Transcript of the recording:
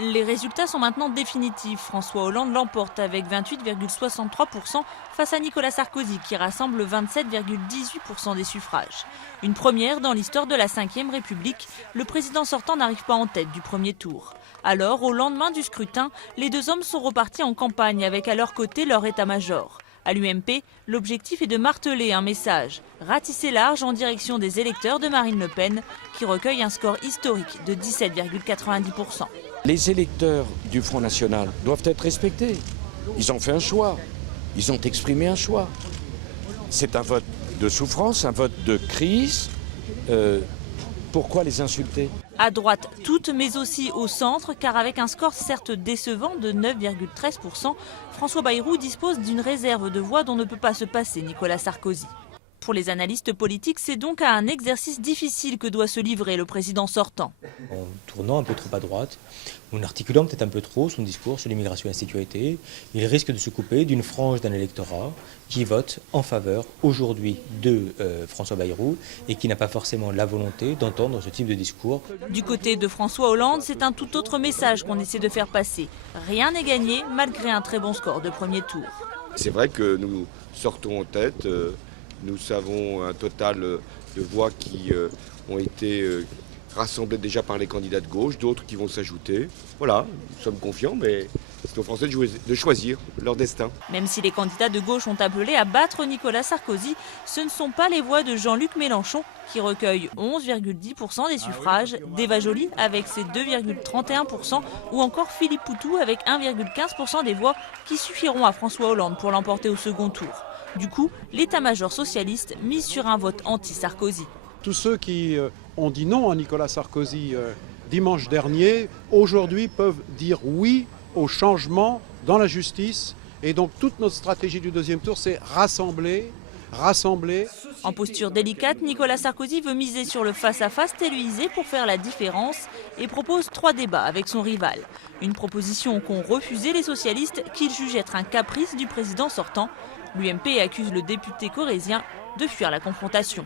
Les résultats sont maintenant définitifs. François Hollande l'emporte avec 28,63% face à Nicolas Sarkozy qui rassemble 27,18% des suffrages. Une première dans l'histoire de la Ve République, le président sortant n'arrive pas en tête du premier tour. Alors, au lendemain du scrutin, les deux hommes sont repartis en campagne avec à leur côté leur état-major. À l'UMP, l'objectif est de marteler un message, ratisser large en direction des électeurs de Marine Le Pen, qui recueille un score historique de 17,90%. Les électeurs du Front National doivent être respectés. Ils ont fait un choix, ils ont exprimé un choix. C'est un vote de souffrance, un vote de crise. Pourquoi les insulter ? À droite toutes, mais aussi au centre, car avec un score certes décevant de 9,13%, François Bayrou dispose d'une réserve de voix dont ne peut pas se passer Nicolas Sarkozy. Pour les analystes politiques, c'est donc à un exercice difficile que doit se livrer le président sortant. En tournant un peu trop à droite, ou en articulant peut-être un peu trop son discours sur l'immigration et la sécurité, il risque de se couper d'une frange d'un électorat qui vote en faveur aujourd'hui de François Bayrou et qui n'a pas forcément la volonté d'entendre ce type de discours. Du côté de François Hollande, c'est un tout autre message qu'on essaie de faire passer. Rien n'est gagné malgré un très bon score de premier tour. C'est vrai que nous sortons en tête. Nous avons un total de voix qui ont été rassemblées déjà par les candidats de gauche, d'autres qui vont s'ajouter. Voilà, nous sommes confiants, mais c'est aux Français de choisir leur destin. Même si les candidats de gauche ont appelé à battre Nicolas Sarkozy, ce ne sont pas les voix de Jean-Luc Mélenchon qui recueillent 11,10% des suffrages, d'Eva Joly avec ses 2,31% ou encore Philippe Poutou avec 1,15% des voix qui suffiront à François Hollande pour l'emporter au second tour. Du coup, l'état-major socialiste mise sur un vote anti-Sarkozy. Tous ceux qui ont dit non à Nicolas Sarkozy dimanche dernier, aujourd'hui peuvent dire oui au changement dans la justice. Et donc toute notre stratégie du deuxième tour, c'est rassembler. En posture délicate, Nicolas Sarkozy veut miser sur le face-à-face télévisé pour faire la différence et propose 3 débats avec son rival. Une proposition qu'ont refusé les socialistes qu'il juge être un caprice du président sortant. L'UMP accuse le député corrézien de fuir la confrontation.